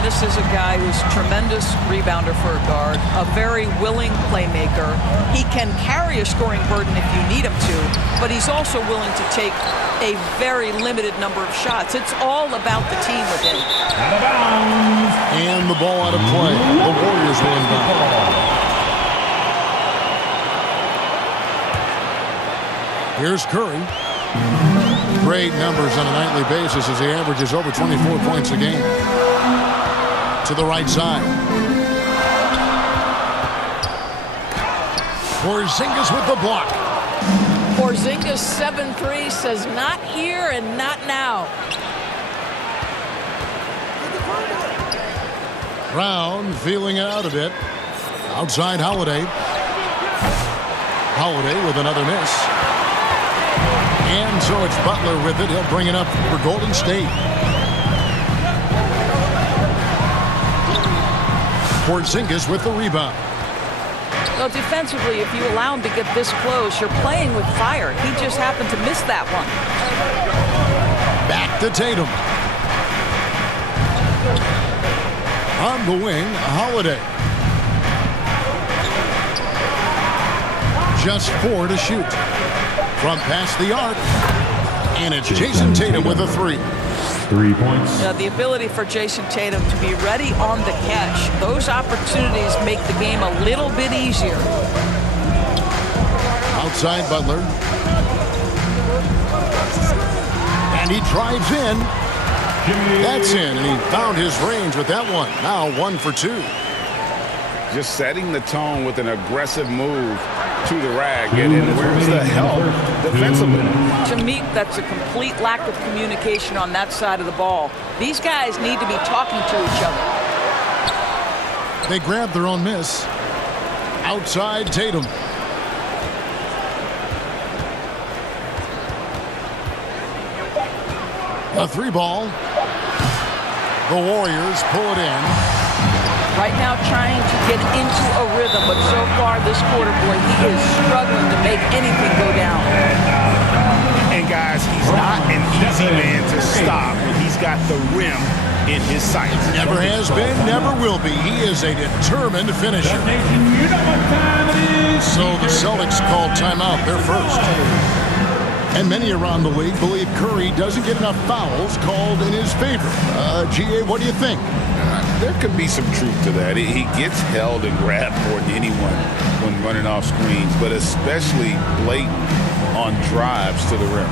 and this is a guy who's a tremendous rebounder for a guard, a very willing playmaker. He can carry a scoring burden if you need him to, but he's also willing to take a very limited number of shots. It's all about the team with him. Out of bounds. And the ball out of play. The Warriors will inbound. Here's Curry. Great numbers on a nightly basis as he averages over 24 points a game. To the right side. Porzingis with the block. Porzingis 7-3 says not here and not now. Brown feeling it out a bit. Outside Holiday. Holiday with another miss. And so it's Butler with it. He'll bring it up for Golden State. Porzingis with the rebound. So defensively, if you allow him to get this close, you're playing with fire. He just happened to miss that one. Back to Tatum. On the wing, Holiday. Just 4 to shoot. From past the arc. And it's Jason Tatum with a 3. 3 points. The ability for Jason Tatum to be ready on the catch. Those opportunities make the game a little bit easier. Outside Butler. And he drives in. That's in, and he found his range with that one. Now 1 for 2. Just setting the tone with an aggressive move to the rag. And where's the help defensively? To me, that's a complete lack of communication on that side of the ball. These guys need to be talking to each other. They grab their own miss. Outside Tatum. A 3-ball. The Warriors pull it in. Right now trying to get into a rhythm, but so far this quarter, boy, he is struggling to make anything go down. And guys, he's not an easy man to stop when he's got the rim in his sights. Never has been, never will be. He is a determined finisher. So the Celtics called timeout. They're first. And many around the league believe Curry doesn't get enough fouls called in his favor. GA, what do you think? There could be some truth to that. He gets held and grabbed more than anyone when running off screens, but especially late on drives to the rim.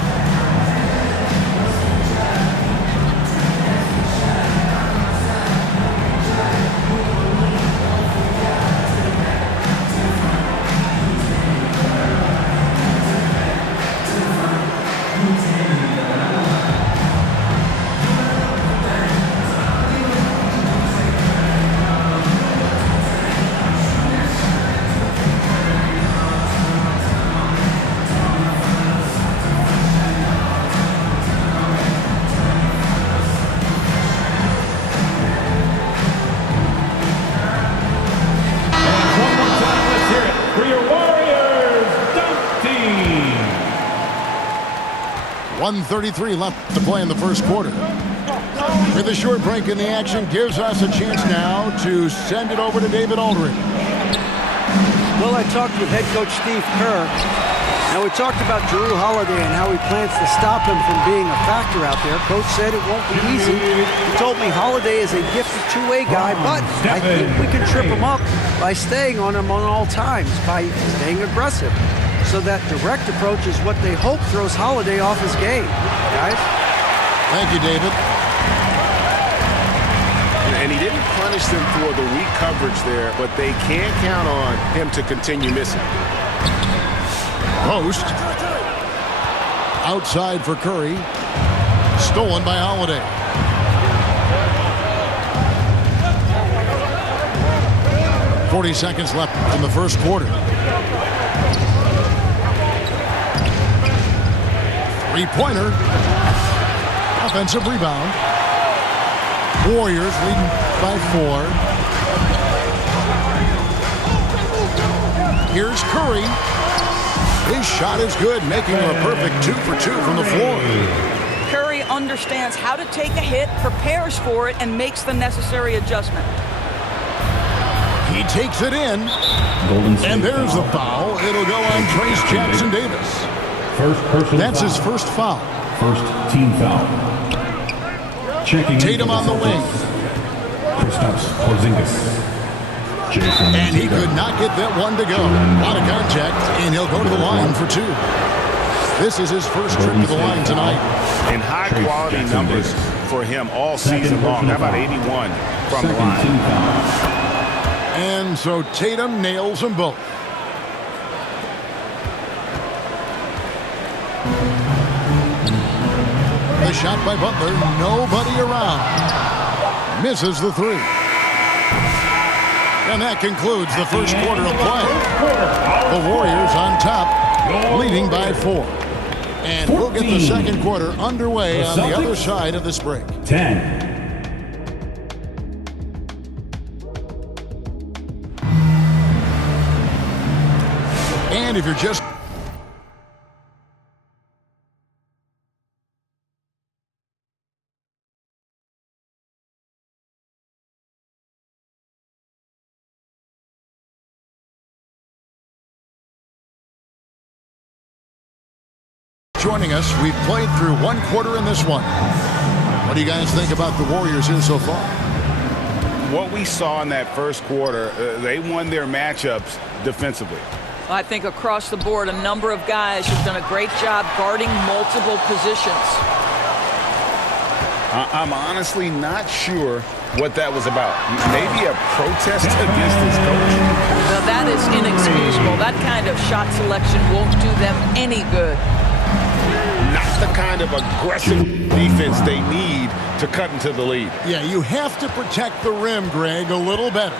For your Warriors dunk team. 1:33 left to play in the first quarter. With a short break in the action gives us a chance now to send it over to David Aldridge. Well, I talked with head coach Steve Kerr. Now, we talked about Jrue Holiday and how he plans to stop him from being a factor out there. Coach said it won't be easy. He told me Holiday is a gifted two-way guy, but I think we can trip him up by staying on him on all times, by staying aggressive. So that direct approach is what they hope throws Holiday off his game. Guys? Thank you, David. And he didn't punish them for the weak coverage there, but they can't count on him to continue missing. Post. Outside for Curry. Stolen by Holiday. .40 seconds left in the first quarter. Three-pointer. Offensive rebound. Warriors leading by 4. Here's Curry. His shot is good, making him a perfect 2 for 2 from the floor. Curry understands how to take a hit, prepares for it, and makes the necessary adjustment. He takes it in, Golden State and there's the foul. foul. It'll go on Trace Jackson Davis. First personal That's foul. his first foul. First team foul. Checking Tatum in for on the wing. Kristaps Porzingis. Jason And he Tatum. could not get that one to go. Out of contact, and he'll go to the line for two. This is his first trip to the line tonight. And high-quality Jackson numbers Davis. for him all Second season long. How about personal 81 from the Second line? team foul. And so Tatum nails them both. The shot by Butler, nobody around. Misses the three. And that concludes the first quarter of play. The Warriors on top, leading by 4. And we'll get the second quarter underway on the other side of this break. 10. And if you're just joining us, we've played through one quarter in this one. What do you guys think about the Warriors here so far? What we saw in that first quarter, they won their matchups defensively. I think across the board, a number of guys have done a great job guarding multiple positions. I'm honestly not sure what that was about. Maybe a protest against his coach. Now that is inexcusable. That kind of shot selection won't do them any good. Not the kind of aggressive defense they need to cut into the lead. Yeah, you have to protect the rim, Greg, a little better.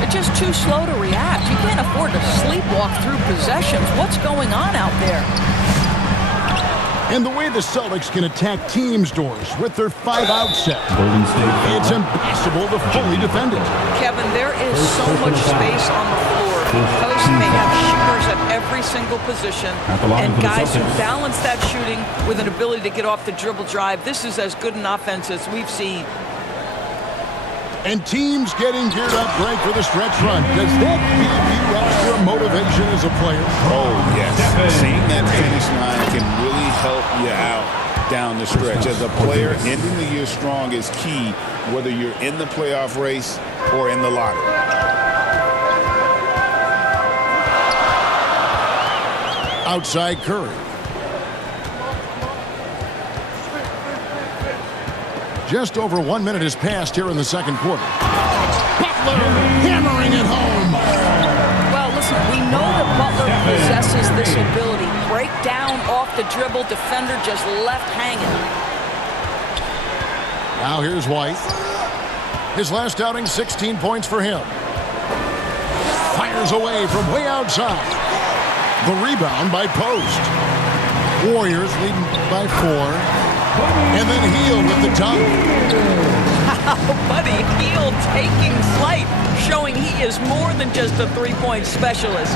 They're just too slow to react. You can't afford to sleepwalk through possessions. What's going on out there? And the way the Celtics can attack teams' doors with their 5-out set, Golden State foul. it's impossible to fully defend it. Kevin, there is so much space on the floor because they have shooters at every single position At the line and for the guys who Celtics. balance that shooting with an ability to get off the dribble drive. This is as good an offense as we've seen. And teams getting geared up, Greg, for the stretch run. Does that give you extra motivation as a player? Oh, yes. Seeing that finish line can really help you out down the stretch. As a player, ending the year strong is key, whether you're in the playoff race or in the lottery. Outside Curry. Just over 1 minute has passed here in the second quarter. Butler hammering it home. Well, listen, we know that Butler possesses this ability. Break down off the dribble, defender just left hanging. Now here's White. His last outing, 16 points for him. Fires away from way outside. The rebound by Post. Warriors leading by 4. And then Hield with the dunk. Wow, buddy, Hield taking flight, showing he is more than just a three-point specialist.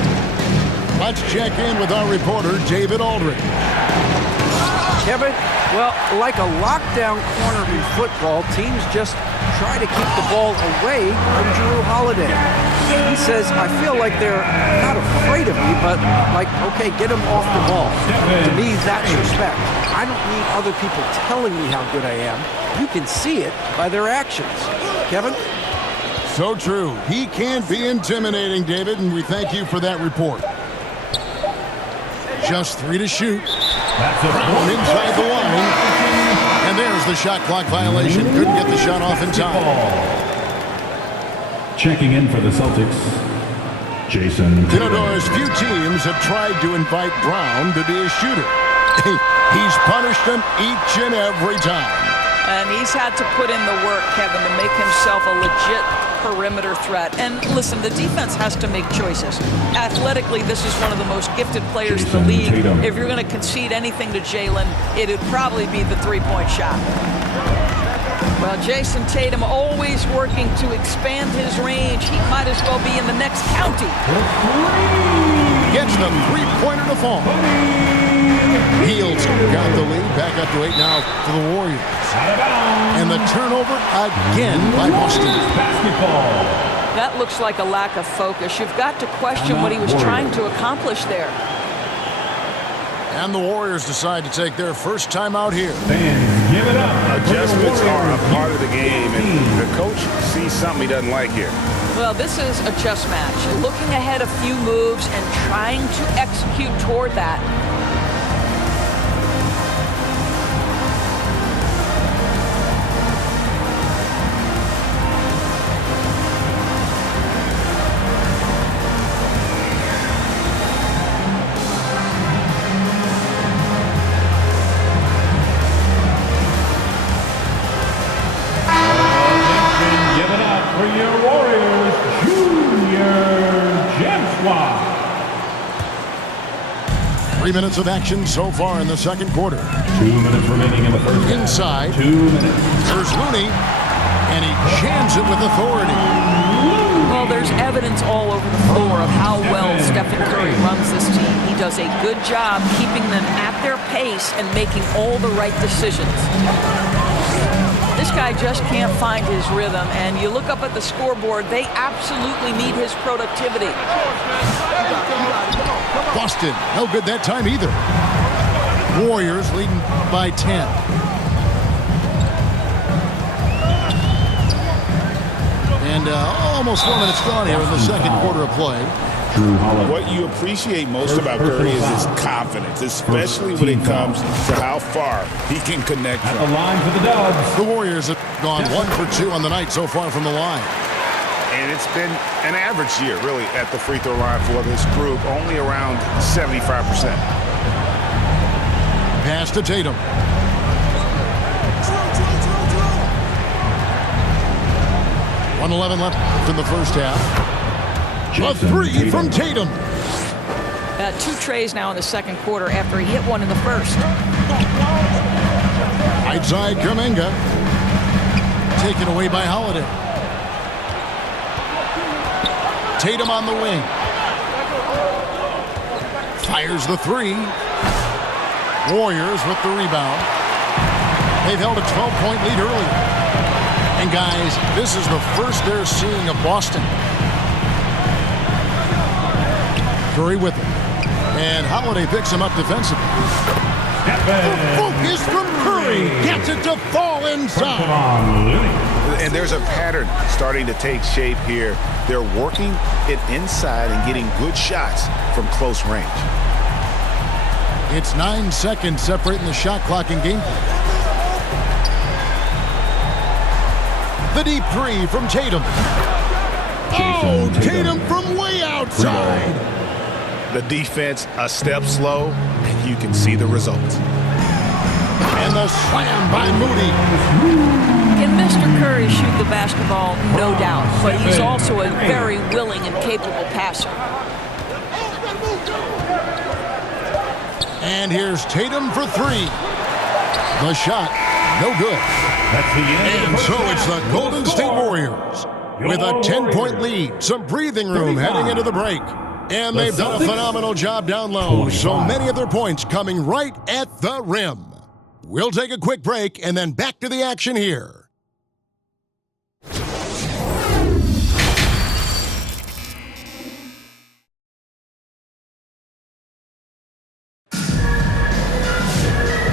Let's check in with our reporter, David Aldridge. Kevin, well, like a lockdown corner in football, teams just try to keep the ball away from Jrue Holiday. He says, I feel like they're not afraid of me, but like, okay, get him off the ball. To me, that's respect. I don't need other people telling me how good I am. You can see it by their actions. Kevin? So true. He can be intimidating, David, and we thank you for that report. Just 3 to shoot. Brown inside the line. And there's the shot clock violation. Couldn't get the shot off in time. Checking in for the Celtics, Jason You know, Tatum. Doris, few teams have tried to invite Brown to be a shooter. He's punished them each and every time. And he's had to put in the work, Kevin, to make himself a legit perimeter threat. And listen, the defense has to make choices. Athletically, this is one of the most gifted players in the Jason league. Tatum. If you're going to concede anything to Jalen, it'd probably be the three-point shot. Well, Jason Tatum always working to expand his range. He might as well be in the next county. Gets the three-pointer to fall. Heels got the lead. Back up to 8 now for the Warriors. And the turnover again by Boston. Basketball. That looks like a lack of focus. You've got to question what he was trying to accomplish there. And the Warriors decide to take their first time out here. Fans, give it up. Adjustments are a part of the game, and the coach sees something he doesn't like here. Well, this is a chess match. Looking ahead a few moves and trying to execute toward that. Give it up for your Warriors Junior Gem Squad. 3 minutes of action so far in the second quarter. 2 minutes remaining in the first half. Inside. 2 minutes. There's Looney, and he jams it with authority. Well, there's evidence all over the floor of how well Stephen Curry runs this team. He does a good job keeping them at their pace and making all the right decisions. This guy just can't find his rhythm, and you look up at the scoreboard, they absolutely need his productivity. Boston, no good that time either. Warriors leading by 10. And almost 4 minutes gone here in the second quarter of play. What you appreciate most about Curry is his confidence, especially when it comes to how far he can connect At the from. line for the Dubs. The Warriors have gone 1 for 2 on the night so far from the line. And it's been an average year, really, at the free throw line for this group, only around 75%. Pass to Tatum. .111 left in the first half. A three from Tatum. 2 trays now in the second quarter after he hit one in the first. Right side, Kuminga. Taken away by Holiday. Tatum on the wing. Fires the three. Warriors with the rebound. They've held a 12-point lead earlier. And guys, this is the first they're seeing of Boston. Curry with it. And Holiday picks him up defensively. Focus from Curry. Gets it to fall inside. And there's a pattern starting to take shape here. They're working it inside and getting good shots from close range. It's 9 seconds separating the shot clock and game. The deep three from Tatum. Oh, Tatum from way outside. The defense a step slow, and you can see the result. And the slam by Moody. Can Mr. Curry shoot the basketball? No doubt. But he's also a very willing and capable passer. And here's Tatum for three. The shot, no good. That's the end. And so it's the Golden State Warriors with a 10-point lead. Some breathing room heading into the break. And they've done a phenomenal job down low. So many of their points coming right at the rim. We'll take a quick break and then back to the action here.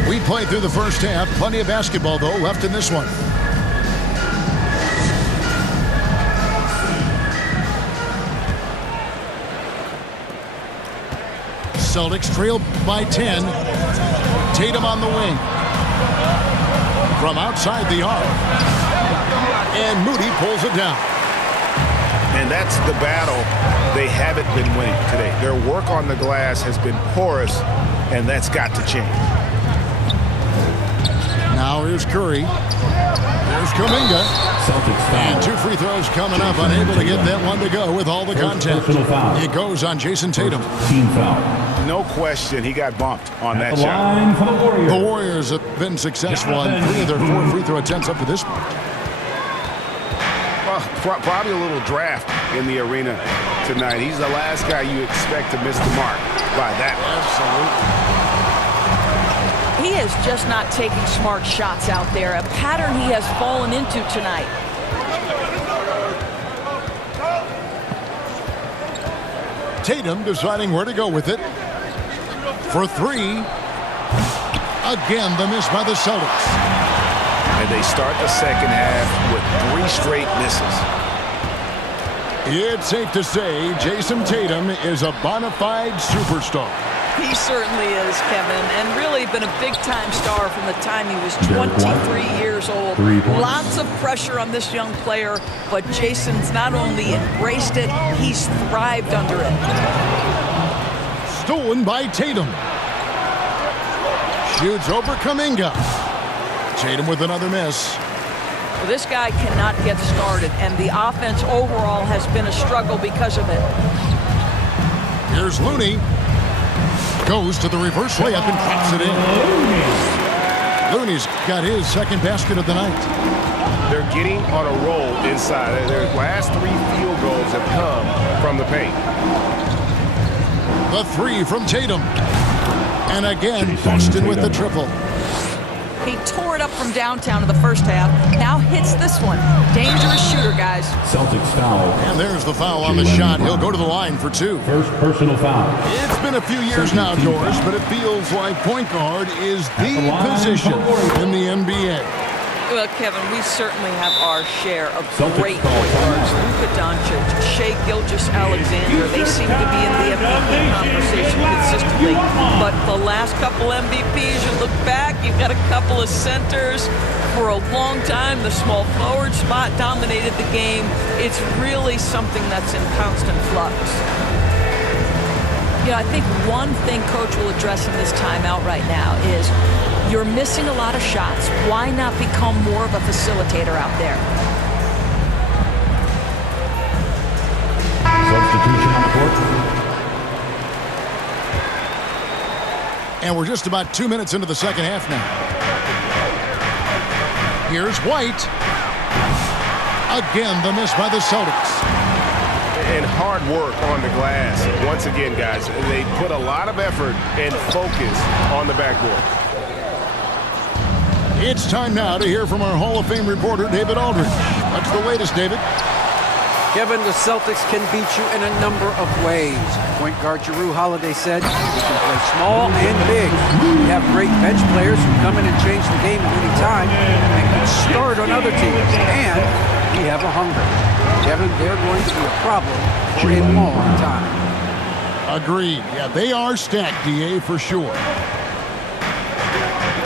We played through the first half. Plenty of basketball, though, left in this one. Celtics trail by 10. Tatum on the wing. From outside the arc. And Moody pulls it down. And that's the battle they haven't been winning today. Their work on the glass has been porous, and that's got to change. Now here's Curry. There's Kuminga. Celtics foul. And 2 free free throws coming up, unable to get that one to go with all the contact. It goes on Jason Tatum. Team foul. No question, he got bumped on that The shot. line for the Warriors. The Warriors have been successful on 3 of their 4 free throw attempts up to this point. Probably a little draft in the arena tonight. He's the last guy you expect to miss the mark by that much. Absolutely. He is just not taking smart shots out there, a pattern he has fallen into tonight. Tatum deciding where to go with it. For 3. Again, the miss by the Celtics. And they start the second half with 3 straight misses. It's safe to say Jason Tatum is a bona fide superstar. He certainly is, Kevin, and really been a big-time star from the time he was 23 years old. Lots of pressure on this young player, but Jason's not only embraced it, he's thrived under it. Stolen by Tatum. Shoots over Kuminga. Tatum with another miss. Well, this guy cannot get started, and the offense overall has been a struggle because of it. Here's Looney. Goes to the reverse layup and drops it in. Looney's got his second basket of the night. They're getting on a roll inside. Their last 3 field goals have come from the paint. The 3 from Tatum. And again, Boston with the triple. He tore it up from downtown in the first half. Now hits this one. Dangerous shooter, guys. Celtics foul. And there's the foul on the shot. He'll go to the line for 2. First personal foul. It's been a few years now, Doris, but it feels like point guard is the position in the NBA. Well, Kevin, we certainly have our share of Celtics great point guards. Luka Doncic, Shai Gilgeous-Alexander, they seem to be in the MVP conversation consistently. But the last couple MVPs, you look back, you've got a couple of centers. For a long time, the small forward spot dominated the game. It's really something that's in constant flux. You know, I think one thing Coach will address in this timeout right now is you're missing a lot of shots. Why not become more of a facilitator out there? Substitution on the court. And we're just about 2 minutes into the second half now. Here's White. Again, the miss by the Celtics. And hard work on the glass. Once again, guys, they put a lot of effort and focus on the backboard. It's time now to hear from our Hall of Fame reporter, David Aldridge. What's the latest, David? Kevin, the Celtics can beat you in a number of ways. Point guard Jrue Holiday said, "We can play small and big. We have great bench players who come in and change the game at any time and can start on other teams. And we have a hunger." Kevin, they're going to be a problem for a long time. Agreed. Yeah, they are stacked, DA, for sure.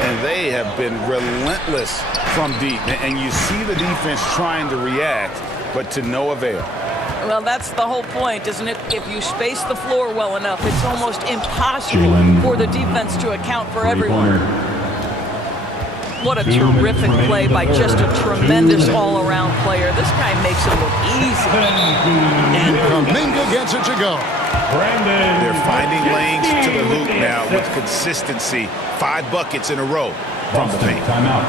And they have been relentless from deep. And you see the defense trying to react, but to no avail. Well, that's the whole point, isn't it? If you space the floor well enough, it's almost impossible for the defense to account for everyone. What a terrific play by just a tremendous all-around player. This guy makes it look easy. And Kuminga gets it to go. They're finding lanes to the hoop now with consistency. 5 buckets in a row from the paint. Timeout.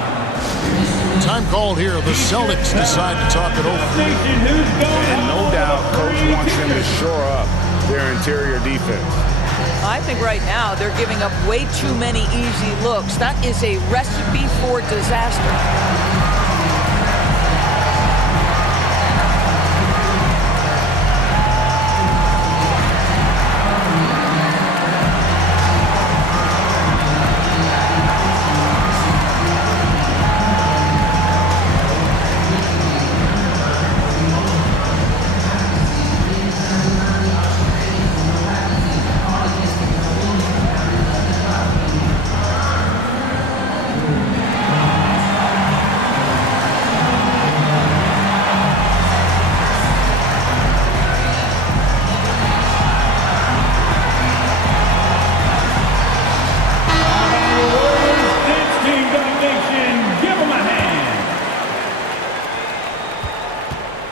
Time called here. The Celtics decide to talk it over. And no doubt, Coach wants them to shore up their interior defense. I think right now they're giving up way too many easy looks. That is a recipe for disaster.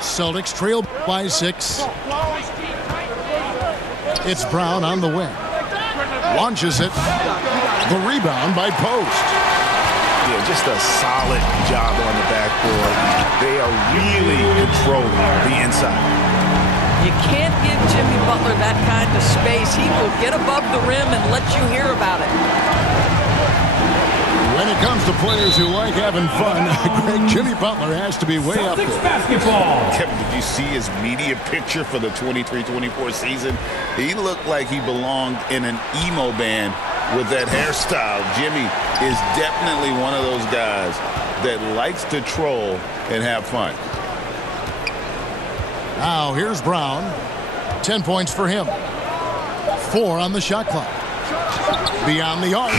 Celtics trail by 6. It's Brown on the wing. Launches it. The rebound by Post. Yeah, just a solid job on the backboard. They are really controlling the inside. You can't give Jimmy Butler that kind of space. He will get above the rim and let you hear about it. When it comes to players who like having fun, Greg, Jimmy Butler has to be way up Celtics there. basketball. Kevin, did you see his media picture for the 23-24 season? He looked like he belonged in an emo band with that hairstyle. Jimmy is definitely one of those guys that likes to troll and have fun. Now here's Brown. 10 points for him. 4 on the shot clock. Beyond the arc.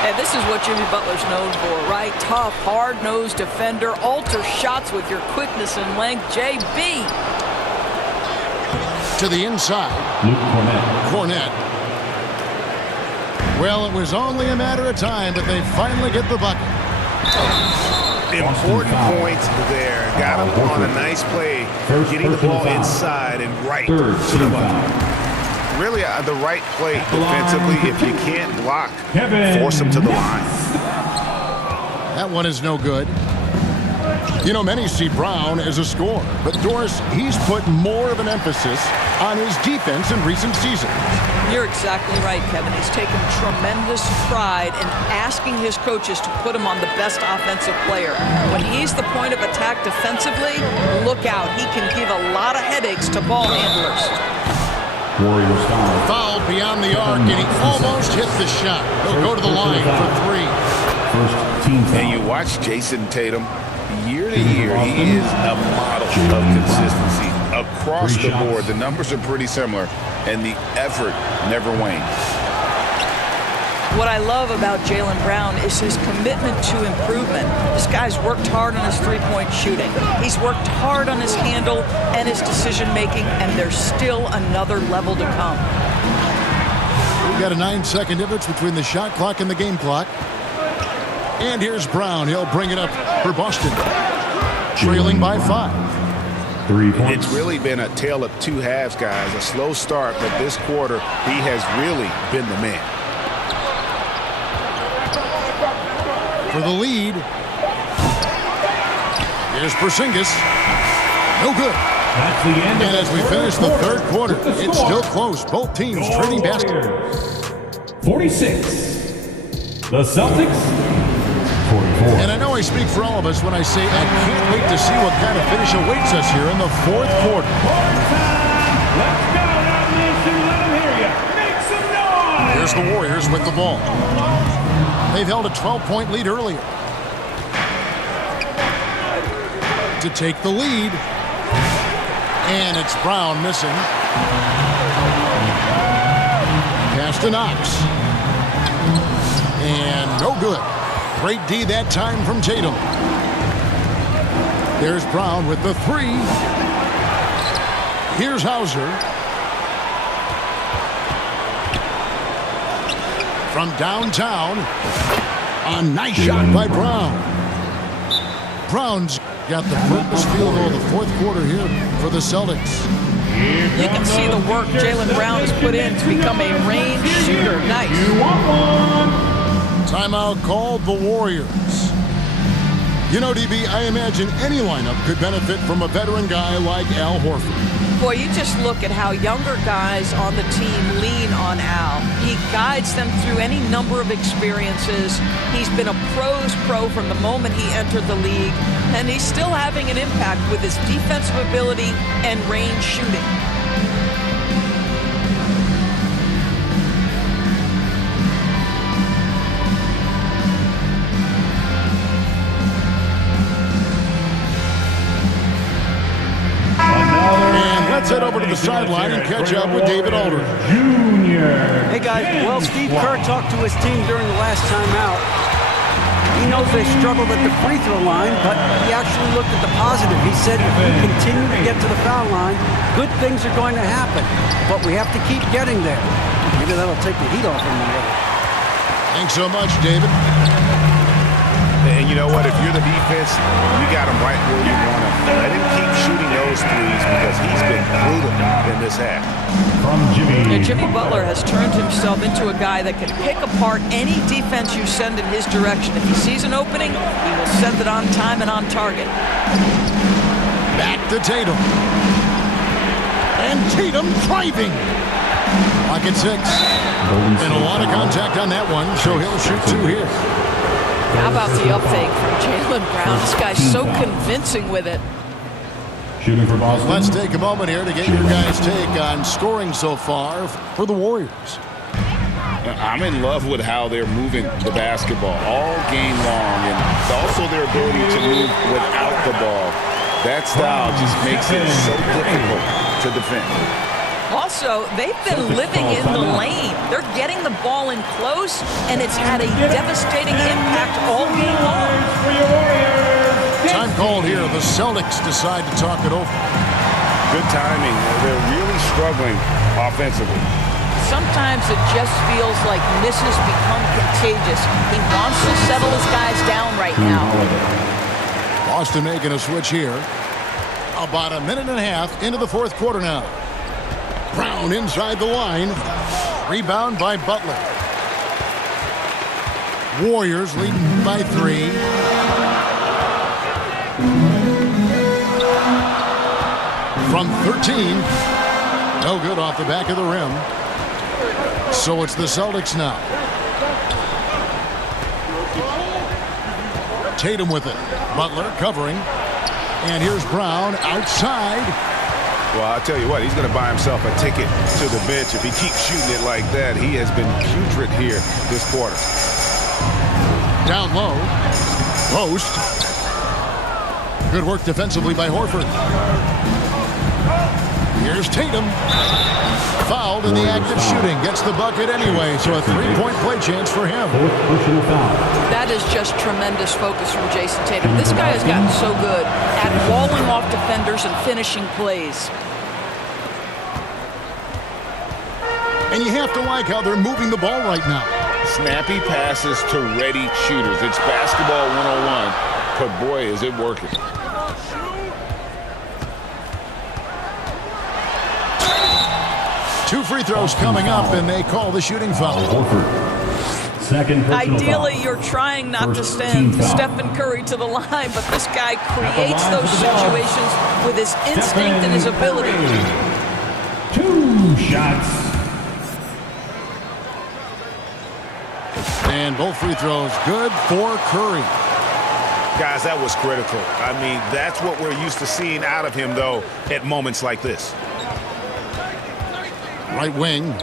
And this is what Jimmy Butler's known for, right? Tough, hard-nosed defender. Alter shots with your quickness and length. JB. To the inside. Luke Cornette. Well, it was only a matter of time, but they finally get the bucket. Important points there. Got him on a nice play, getting the ball inside and right to the bucket. Really the right play defensively. If you can't block, force him to the line. That one is no good. You know, many see Brown as a scorer, but Doris, he's put more of an emphasis on his defense in recent seasons. You're exactly right, Kevin. He's taken tremendous pride in asking his coaches to put him on the best offensive player. When he's the point of attack defensively, look out. He can give a lot of headaches to ball handlers. Warriors foul. Fouled beyond the arc, and he almost hit the shot. He'll go to the line for 3. First team foul. And you watch Jason Tatum, year to year, he is a model of consistency. Across the board, the numbers are pretty similar, and the effort never wanes. What I love about Jaylen Brown is his commitment to improvement. This guy's worked hard on his three-point shooting. He's worked hard on his handle and his decision-making, and there's still another level to come. We've got a 9-second difference between the shot clock and the game clock. And here's Brown. He'll bring it up for Boston. Trailing by 5. 3 points. It's really been a tale of two halves, guys. A slow start, but this quarter, he has really been the man. For the lead. Here's Porzingis. No good. That's the end. And as we finish the third quarter, it's still close. Both teams trading baskets. 46. The Celtics. 44. And I know I speak for all of us when I say I can't wait to see what kind of finish awaits us here in the fourth quarter. Let's go, now, nation. Let them hear you. Make some noise. Here's the Warriors with the ball. They've held a 12-point lead earlier. To take the lead. And it's Brown missing. Pass to Knox. And no good. Great D that time from Tatum. There's Brown with the 3. Here's Hauser. From downtown. A nice shot by Brown. Brown's got the first field goal of the fourth quarter here for the Celtics. You can see the work Jaylen Brown has put in to become a range shooter. Nice. Timeout called the Warriors. You know, DB, I imagine any lineup could benefit from a veteran guy like Al Horford. Boy, you just look at how younger guys on the team lean on Al. He guides them through any number of experiences. He's been a pro's pro from the moment he entered the league, and he's still having an impact with his defensive ability and range shooting. Let's head over to the sideline and catch up with David Aldridge. Hey guys, well, Steve Kerr talked to his team during the last time out. He knows they struggled at the free throw line, but he actually looked at the positive. He said if we continue to get to the foul line, good things are going to happen, but we have to keep getting there. Maybe that'll take the heat off him a little. Thanks so much, David. And you know what? If you're the defense, you got him right where you want him. Let him keep this half. From Jimmy. Jimmy Butler has turned himself into a guy that can pick apart any defense you send in his direction. If he sees an opening, he will send it on time and on target. Back to Tatum. And Tatum driving. Pocket 6. And a lot of contact on that one, so he'll shoot 2 here. How about the up fake from Jaylen Brown? This guy's so convincing with it. Shooting for Boston. Let's take a moment here to get your guys' take on scoring so far for the Warriors. I'm in love with how they're moving the basketball all game long, and also their ability to move without the ball. That style just makes it so difficult to defend. Also, they've been living in the lane. They're getting the ball in close, and it's had a devastating impact all game long. Time called here. The Celtics decide to talk it over. Good timing. They're really struggling offensively. Sometimes it just feels like misses become contagious. He wants to settle his guys down right now. Boston making a switch here. About a minute and a half into the fourth quarter now. Brown inside the line. Rebound by Butler. Warriors leading by 3. From 13. No good off the back of the rim. So it's the Celtics now. Tatum with it. Butler covering. And here's Brown outside. Well, I'll tell you what, he's going to buy himself a ticket to the bench. If he keeps shooting it like that, he has been putrid here this quarter. Down low. Post. Good work defensively by Horford. Here's Tatum. Fouled in the act of shooting. Gets the bucket anyway, so a 3-point play chance for him. That is just tremendous focus from Jason Tatum. This guy has gotten so good at walling off defenders and finishing plays. And you have to like how they're moving the ball right now. Snappy passes to ready shooters. It's basketball 101, but boy, is it working. Two free throws coming up, and they call the shooting foul. Second Ideally, you're trying not to send Stephen Curry to the line, but this guy creates those situations with his instinct and his ability. 2 shots. And both free throws good for Curry. Guys, that was critical. I mean, that's what we're used to seeing out of him, though, at moments like this. Right wing.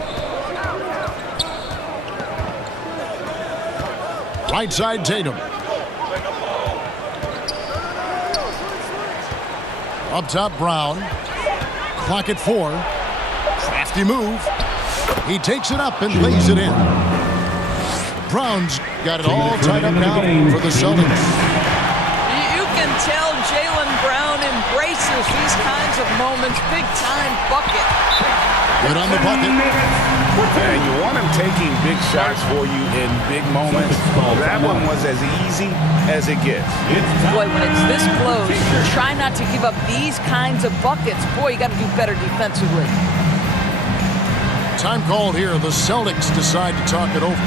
Right side Tatum. Up top Brown. Clock at 4. Crafty move. He takes it up and lays it in. Brown's got it all tied up now for the Celtics. You can tell Jaylen Brown embraces these kinds of moments. Big time bucket. Good on the bucket. And you want him taking big shots for you in big moments. That one was as easy as it gets. Boy, when it's this close, try not to give up these kinds of buckets. Boy, you got to do better defensively. Time called here. The Celtics decide to talk it over.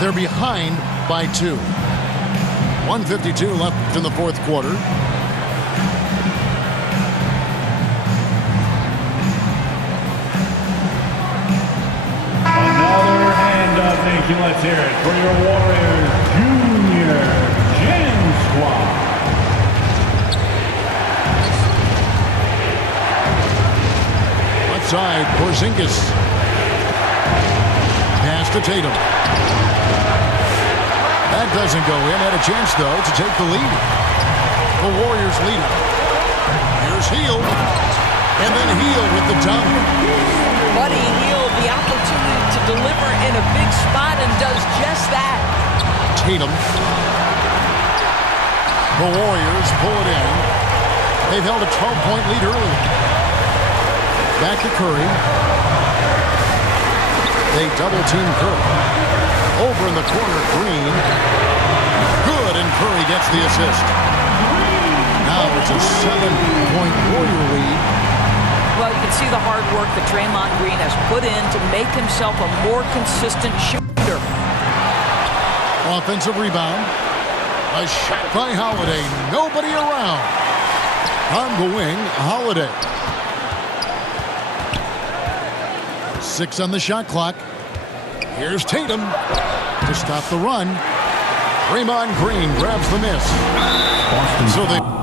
They're behind by 2. 1:52 left in the fourth quarter. Another hand up. Thank you. Let's hear it for your Warriors Junior Gym Squad. Left side, Porzingis. Pass to Tatum. That doesn't go in. Had a chance, though, to take the lead. The Warriors lead it. Here's Hield. And then Hield with the dunk. Buddy Hield, the opportunity to deliver in a big spot, and does just that. Tatum. The Warriors pull it in. They've held a 12-point lead early. Back to Curry. They double-team Curry. Over in the corner, Green. Good, and Curry gets the assist. Now it's a 7-point Warrior lead. Well, you can see the hard work that Draymond Green has put in to make himself a more consistent shooter. Offensive rebound. A shot by Holiday. Nobody around. On the wing, Holiday. 6 on the shot clock. Here's Tatum to stop the run. Draymond Green grabs the miss. So they